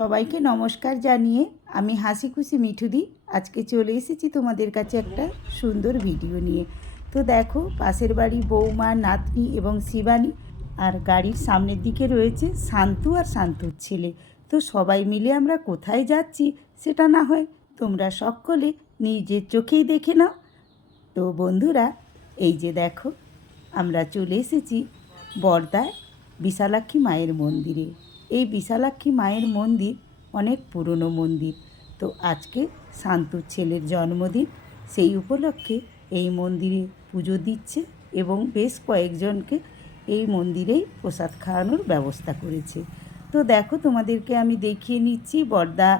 সবাইকে নমস্কার জানিয়ে আমি হাসি খুশি মিঠুদি আজকে চলে এসেছি তোমাদের কাছে একটা সুন্দর ভিডিও নিয়ে। তো দেখো, পাশের বাড়ি বৌমা, নাতনি এবং শিবানী, আর গাড়ির সামনের দিকে রয়েছে শান্তু আর শান্তুর ছেলে। তো সবাই মিলে আমরা কোথায় যাচ্ছি সেটা না হয় তোমরা সকলে নিজের চোখেই দেখে নাও। তো বন্ধুরা, এই যে দেখো, আমরা চলে এসেছি বর্দায় বিশালাক্ষী মায়ের মন্দিরে। এই বিশালাক্ষী মায়ের মন্দির অনেক পুরনো মন্দির। তো আজকে শান্তুর ছেলের জন্মদিন, সেই উপলক্ষে এই মন্দিরে পুজো দিচ্ছে এবং বেশ কয়েকজনকে এই মন্দিরেই প্রসাদ খাওয়ানোর ব্যবস্থা করেছে। তো দেখো, তোমাদেরকে আমি দেখিয়ে নিচ্ছি বর্দা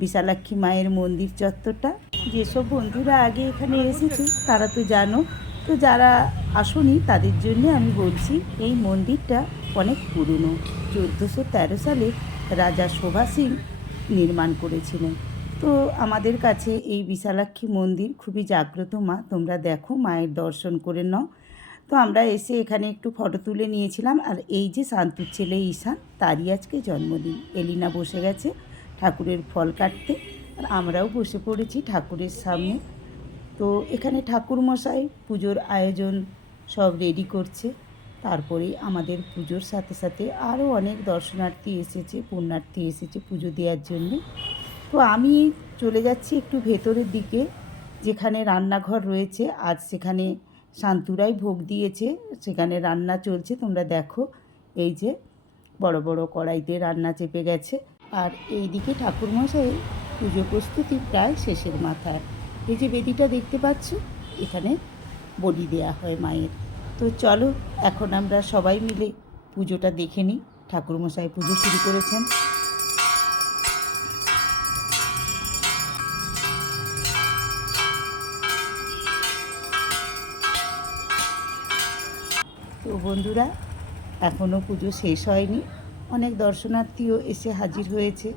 বিশালাক্ষী মায়ের মন্দির চত্বরটা। যেসব বন্ধুরা আগে এখানে এসেছে তারা তো জানো, তো যারা আসেনি তাদের জন্য আমি বলছি, এই মন্দিরটা অনেক পুরনো। 1413 সালে রাজা শোভা সিং নির্মাণ করেছিলেন। তো আমাদের কাছে এই বিশালাক্ষী মন্দির খুবই জাগ্রত মা। তোমরা দেখো, মায়ের দর্শন করে নাও। তো আমরা এসে এখানে একটু ফটো তুলে নিয়েছিলাম। আর এই যে শান্তুর ছেলে ঈশান, তারই আজকে জন্মদিন। এলিনা বসে গেছে ঠাকুরের ফল কাটতে, আর আমরাও বসে পড়েছি ঠাকুরের সামনে। তো এখানে ঠাকুরমশাই পুজোর আয়োজন সব রেডি করছে। তারপরে আমাদের পুজোর সাথে সাথে আরও অনেক দর্শনার্থী এসেছে, পুণ্যার্থী এসেছে পুজো দেওয়ার জন্য। তো আমি চলে যাচ্ছি একটু ভেতরের দিকে, যেখানে রান্নাঘর রয়েছে। আজ সেখানে শান্তুরাই ভোগ দিয়েছে, সেখানে রান্না চলছে। তোমরা দেখো, এই যে বড় বড় কড়াইতে রান্না চেপে গেছে। আর এই দিকে ঠাকুরমশাই পুজো প্রস্তুতি প্রায় শেষের মাথায়। এই যে বেদিটা দেখতে পাচ্ছ, এখানে বলি দেয়া হয় মায়ের। তো চলো, এখন আমরা সবাই মিলে পুজোটা দেখে নিই। ঠাকুরমশাই পুজো শুরু করেছেন। তো বন্ধুরা, এখনও পুজো শেষ হয়নি, অনেক দর্শনার্থীও এসে হাজির হয়েছে।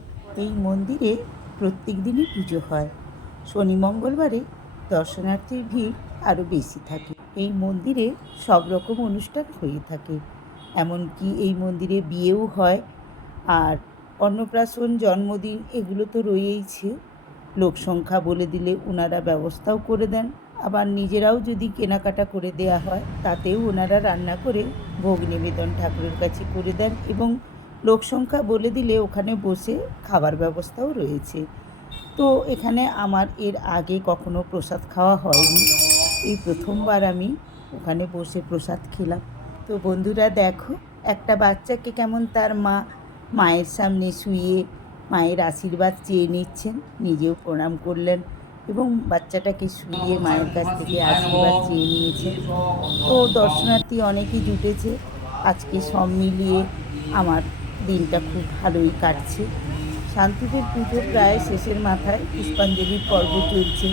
এই মন্দিরে প্রত্যেক দিনই পুজো হয়। শনি মঙ্গলবারে দর্শনার্থীর ভিড় আরও বেশি থাকে। এই মন্দিরে সব রকম অনুষ্ঠান হয়ে থাকে, এমনকি এই মন্দিরে বিয়েও হয়। আর অন্নপ্রাশন, জন্মদিন এগুলো তো রয়েইছে। লোক সংখ্যা বলে দিলে ওনারা ব্যবস্থাও করে দেন। আবার নিজেরাও যদি কেনাকাটা করে দেয়া হয়, তাতেও ওনারা রান্না করে ভোগ নিবেদন ঠাকুরের কাছে করে দেন। এবং লোক সংখ্যা বলে দিলে ওখানে বসে খাবার ব্যবস্থাও রয়েছে। তো এখানে আমার এর আগে কখনো প্রসাদ খাওয়া হয়নি, এই প্রথমবার আমি ওখানে বসে প্রসাদ খেলাম। তো বন্ধুরা দেখো, একটা বাচ্চাকে কেমন তার মা মায়ের সামনে শুয়ে মায়ের আশীর্বাদ চেয়ে নিচ্ছেন, নিজেও প্রণাম করলেন এবং বাচ্চাটাকে শুয়ে মায়ের কাছ থেকে আশীর্বাদ চেয়ে নিয়েছেন। তো দর্শনার্থী অনেকেই জুটেছে আজকে। সব মিলিয়ে আমার দিনটা খুব ভালোই কাটছে। শান্তিদের পুজো প্রায় শেষের মাথায়, পুষ্পাঞ্জলির পর্ব চলছে।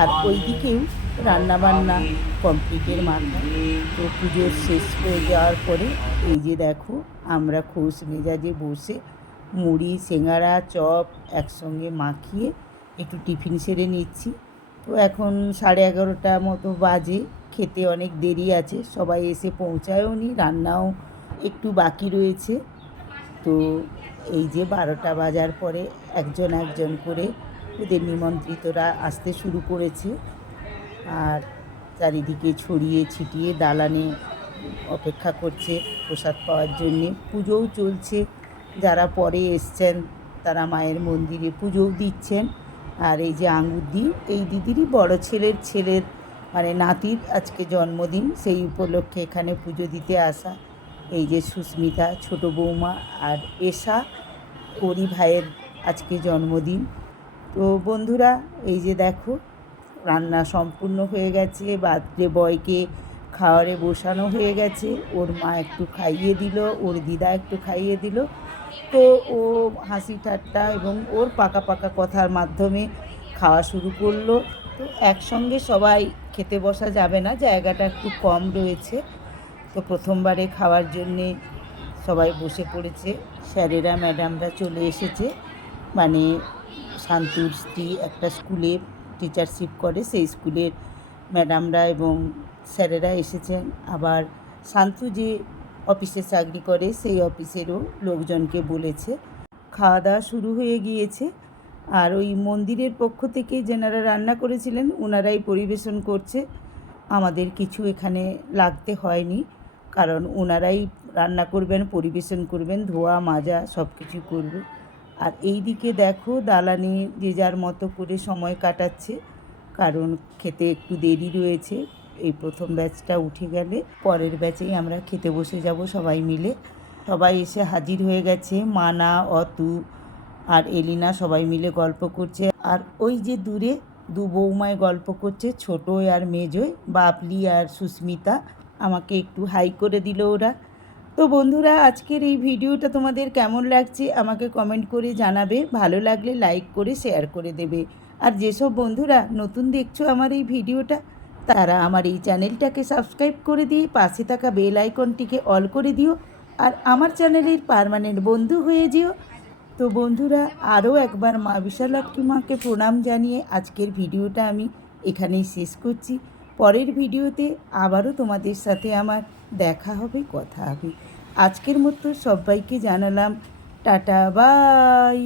আর ওই দিকেও রান্নাবান্না কমপ্লিটের মাথায়। তো পুজোর শেষ হয়ে যাওয়ার পরে এই যে দেখো, আমরা খোশ মেজাজে বসে মুড়ি, সিঙ্গারা, চপ একসঙ্গে মাখিয়ে একটু টিফিন সেরে নিচ্ছি। তো এখন 11:30 মতো বাজে, খেতে অনেক দেরি আছে, সবাই এসে পৌঁছায়ও নি, রান্নাও একটু বাকি রয়েছে। তো এই যে 12টা বাজার পরে একজন একজন করে ওদের নিমন্ত্রিতরা আসতে শুরু করেছে। আর চারিদিকে ছড়িয়ে ছিটিয়ে দালানে অপেক্ষা করছে প্রসাদ পাওয়ার জন্যে। পুজোও চলছে, যারা পরে এসছেন তারা মায়ের মন্দিরে পুজোও দিচ্ছেন। আর এই যে আঙুর দি, এই দিদিরই বড় ছেলের মানে নাতির আজকে জন্মদিন, সেই উপলক্ষে এখানে পুজো দিতে আসা। এই যে সুস্মিতা ছোট বৌমা, আর এশা ওরই ভাইয়ের আজকে জন্মদিন। তো বন্ধুরা, এই যে দেখো, রান্না সম্পূর্ণ হয়ে গেছে, বার্থডে বয়কে খাওয়ারে বসানো হয়ে গেছে। ওর মা একটু খাইয়ে দিল, ওর দিদা একটু খাইয়ে দিল। তো ও হাসি ঠাট্টা এবং ওর পাকা পাকা কথার মাধ্যমে খাওয়া শুরু করলো। তো একসঙ্গে সবাই খেতে বসা যাবে না, জায়গাটা একটু কম রয়েছে। তো প্রথমবারে খাওয়ার জন্যে সবাই বসে পড়েছে। স্যারেরা ম্যাডামরা চলে এসেছে, মানে শান্তুর স্ত্রী একটা স্কুলে টিচারশিপ করে, সেই স্কুলের ম্যাডামরা এবং স্যারেরা এসেছেন। আবার শান্তু যে অফিসে চাকরি করে সেই অফিসেরও লোকজনকে বলেছে খাওয়া দাওয়া শুরু হয়ে গিয়েছে। আর ওই মন্দিরের পক্ষ থেকে যেনারা রান্না করেছিলেন ওনারাই পরিবেশন করছে। আমাদের কিছু এখানে লাগতে হয়নি, কারণ ওনারাই রান্না করবেন, পরিবেশন করবেন, ধোয়া মাজা সব কিছু করবে। আর এই দিকে দেখো দালানে যে যার মতো করে সময় কাটাচ্ছে, কারণ খেতে একটু দেরি রয়েছে। এই প্রথম ব্যাচটা উঠে গেলে পরের ব্যাচেই আমরা খেতে বসে যাব সবাই মিলে। সবাই এসে হাজির হয়ে গেছে, মানা, অতু আর এলিনা সবাই মিলে গল্প করছে। আর ওই যে দূরে দু বৌমায় গল্প করছে, ছোটোয় আর মেজোয়, বাবলি আর সুস্মিতা। আমাকে একটু হাই করে দিল ওরা। তো বন্ধুরা, আজকের এই ভিডিওটা তোমাদের কেমন লাগছে আমাকে কমেন্ট করে জানাবে। ভালো লাগলে লাইক করে শেয়ার করে দেবে। আর যেসব বন্ধুরা নতুন দেখছো আমার এই ভিডিওটা, তারা আমার এই চ্যানেলটাকে সাবস্ক্রাইব করে দিয়ে পাশে থাকা বেল আইকনটিকে অল করে দিও, আর আমার চ্যানেলের পার্মানেন্ট বন্ধু হয়ে যেও। তো বন্ধুরা, আরও একবার মা বিশালাক্ষী মাকে প্রণাম জানিয়ে আজকের ভিডিওটা আমি এখানেই শেষ করছি। পরের ভিডিওতে আবারও তোমাদের সাথে আমার দেখা হবে, কথা হবে। আজকের মতো সবাইকে জানালাম টাটা, বাই।